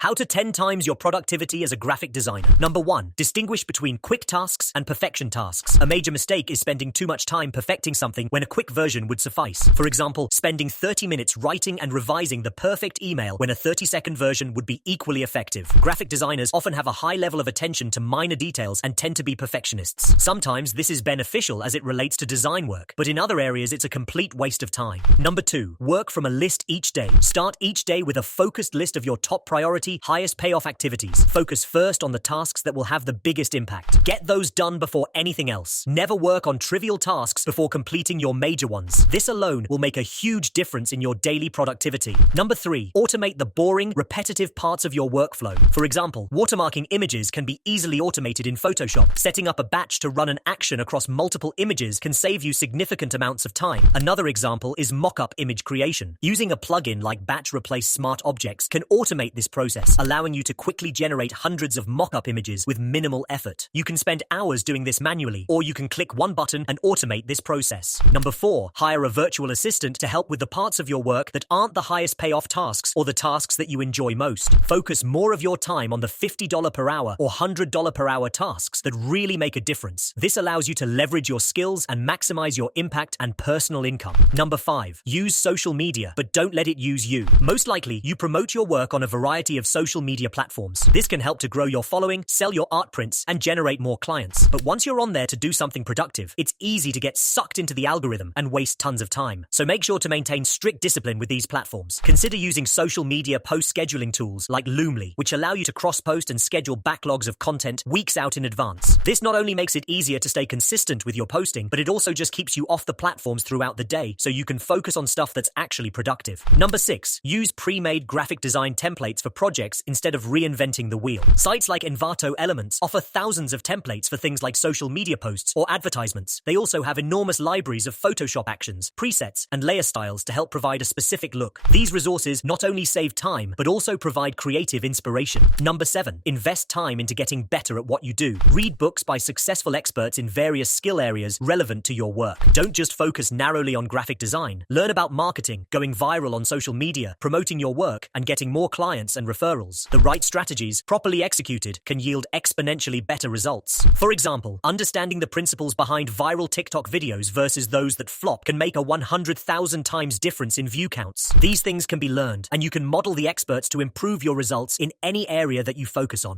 How to 10 times your productivity as a graphic designer. Number 1. Distinguish between quick tasks and perfection tasks. A major mistake is spending too much time perfecting something when a quick version would suffice. For example, spending 30 minutes writing and revising the perfect email when a 30-second version would be equally effective. Graphic designers often have a high level of attention to minor details and tend to be perfectionists. Sometimes this is beneficial as it relates to design work, but in other areas it's a complete waste of time. Number 2. Work from a list each day. Start each day with a focused list of your top priority, highest payoff activities. Focus first on the tasks that will have the biggest impact. Get those done before anything else. Never work on trivial tasks before completing your major ones. This alone will make a huge difference in your daily productivity. Number 3. Automate the boring, repetitive parts of your workflow. For example, watermarking images can be easily automated in Photoshop. Setting up a batch to run an action across multiple images can save you significant amounts of time. Another example is mock-up image creation. Using a plugin like Batch Replace Smart Objects can automate this process, allowing you to quickly generate hundreds of mock-up images with minimal effort. You can spend hours doing this manually, or you can click one button and automate this process. Number 4. Hire a virtual assistant to help with the parts of your work that aren't the highest payoff tasks or the tasks that you enjoy most. Focus more of your time on the $50 per hour or $100 per hour tasks that really make a difference. This allows you to leverage your skills and maximize your impact and personal income. Number 5. Use social media, but don't let it use you. Most likely, you promote your work on a variety of social media platforms. This can help to grow your following, sell your art prints, and generate more clients. But once you're on there to do something productive, it's easy to get sucked into the algorithm and waste tons of time. So make sure to maintain strict discipline with these platforms. Consider using social media post-scheduling tools like Loomly, which allow you to cross-post and schedule backlogs of content weeks out in advance. This not only makes it easier to stay consistent with your posting, but it also just keeps you off the platforms throughout the day so you can focus on stuff that's actually productive. Number 6. Use pre-made graphic design templates for projects instead of reinventing the wheel. Sites like Envato Elements offer thousands of templates for things like social media posts or advertisements. They also have enormous libraries of Photoshop actions, presets, and layer styles to help provide a specific look. These resources not only save time, but also provide creative inspiration. Number 7. Invest time into getting better at what you do. Read books by successful experts in various skill areas relevant to your work. Don't just focus narrowly on graphic design. Learn about marketing, going viral on social media, promoting your work, and getting more clients and referrals. The right strategies, properly executed, can yield exponentially better results. For example, understanding the principles behind viral TikTok videos versus those that flop can make a 100,000 times difference in view counts. These things can be learned, and you can model the experts to improve your results in any area that you focus on.